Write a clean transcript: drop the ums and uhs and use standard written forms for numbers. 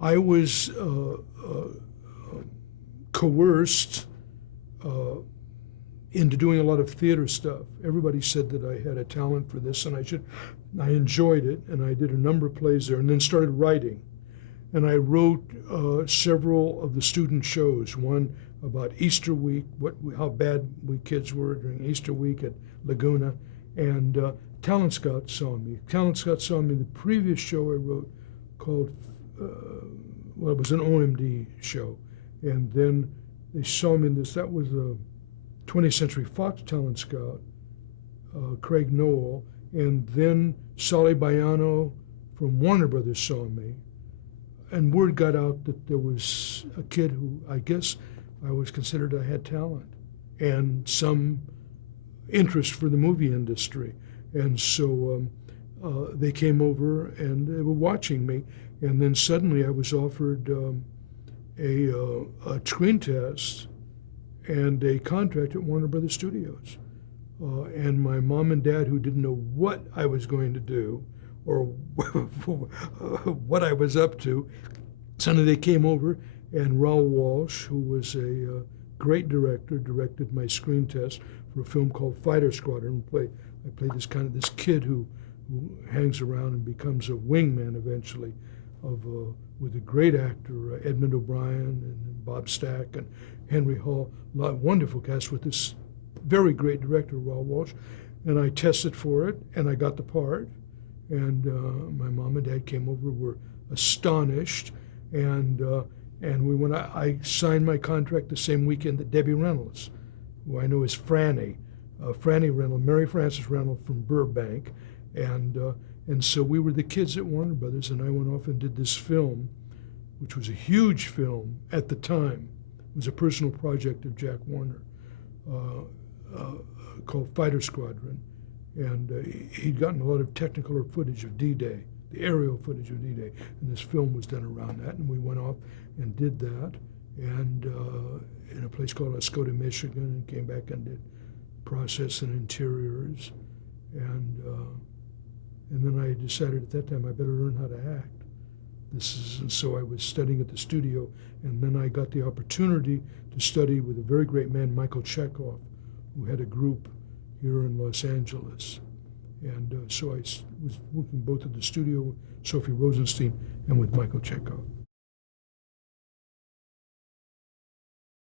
I was coerced into doing a lot of theater stuff. Everybody said that I had a talent for this, and I enjoyed it, and I did a number of plays there, and then started writing. And I wrote several of the student shows. One about Easter week, how bad we kids were during Easter week at Laguna, and Talent Scout saw me. Talent Scout saw me in the previous show I wrote called, it was an OMD show, and then they saw me in this. That was a 20th Century Fox Talent Scout, Craig Noel, and then Solly Baiano from Warner Brothers saw me, and word got out that there was a kid who I guess I was considered I had talent and some interest for the movie industry. And so they came over and they were watching me. And then suddenly I was offered a screen test and a contract at Warner Brothers Studios. And my mom and dad, who didn't know what I was going to do or what I was up to, suddenly they came over, and Raoul Walsh, who was a great director, directed my screen test for a film called Fighter Squadron. I played this kid who hangs around and becomes a wingman eventually, with a great actor, Edmund O'Brien and Bob Stack and Henry Hall. Wonderful cast with this very great director, Raoul Walsh. And I tested for it, and I got the part. And my mom and dad came over, were astonished, and we went. I signed my contract the same weekend that Debbie Reynolds, who I know is Franny Reynolds, Mary Frances Reynolds from Burbank, and so we were the kids at Warner Brothers, and I went off and did this film, which was a huge film at the time. It was a personal project of Jack Warner, called Fighter Squadron, and he'd gotten a lot of technicolor footage of D-Day, the aerial footage of D-Day, and this film was done around that, and we went off and did that, and in a place called Oscoda, Michigan, and came back and did process and interiors, and then I decided at that time I better learn how to act. And so I was studying at the studio, and then I got the opportunity to study with a very great man, Michael Chekhov, who had a group here in Los Angeles. And so I was working both at the studio with Sophie Rosenstein and with Michael Chekhov.